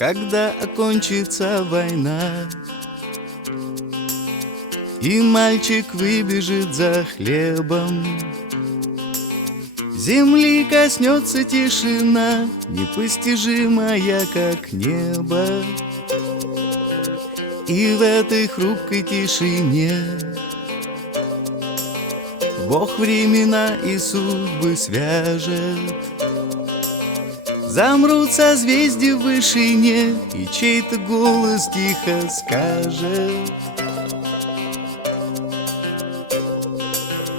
когда окончится война, и мальчик выбежит за хлебом. Земли коснется тишина, непостижимая, как небо. И в этой хрупкой тишине Бог времена и судьбы свяжет. Замрут созвездия в вышине, и чей-то голос тихо скажет: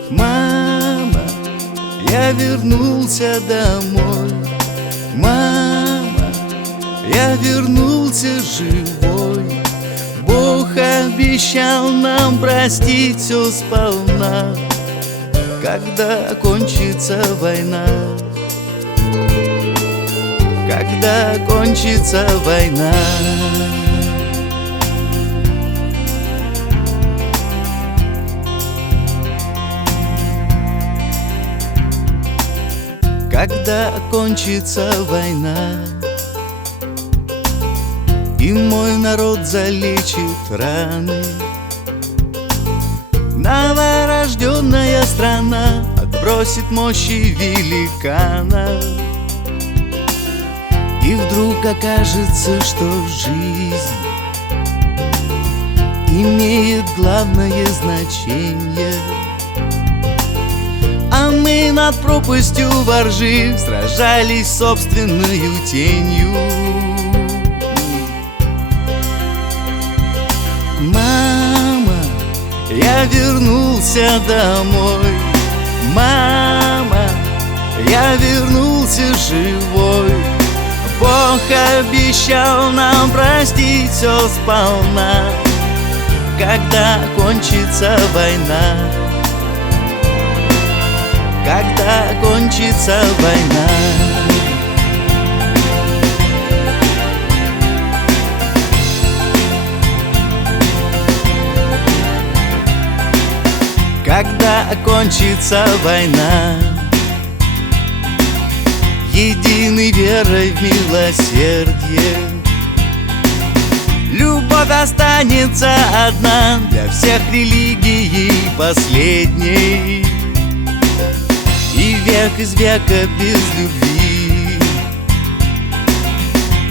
мама, я вернулся домой. Мама, я вернулся живой. Бог обещал нам простить все сполна, когда окончится война. Когда кончится война. Когда кончится война, и мой народ залечит раны, новорожденная страна отбросит мощи великана. И вдруг окажется, что жизнь имеет главное значение, а мы над пропастью воржи сражались с собственною тенью. Мама, я вернулся домой. Мама, я вернулся живой. Бог обещал нам простить все сполна, когда кончится война. Когда кончится война. Когда кончится война, единой верой в милосердие, любовь останется одна для всех религий последней. И век из века без любви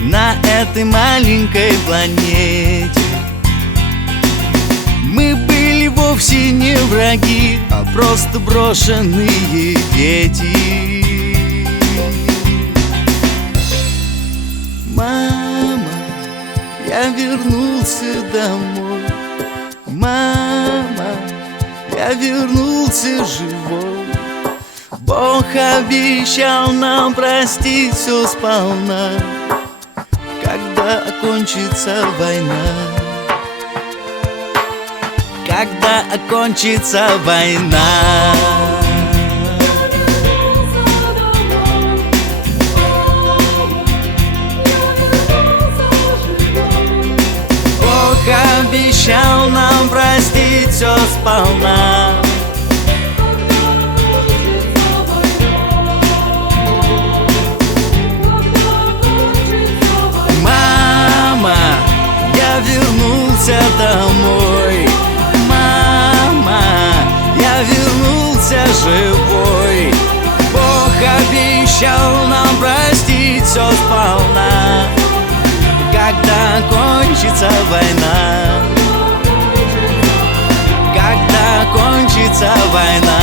на этой маленькой планете мы были вовсе не враги, а просто брошенные дети. Мама, я вернулся домой. Мама, я вернулся живой. Бог обещал нам простить все сполна, когда окончится война. Когда окончится война. Бог обещал нам простить все сполна. Мама, я вернулся домой. Мама, я вернулся живой. Бог обещал нам простить все сполна, когда кончится война. Когда кончится война.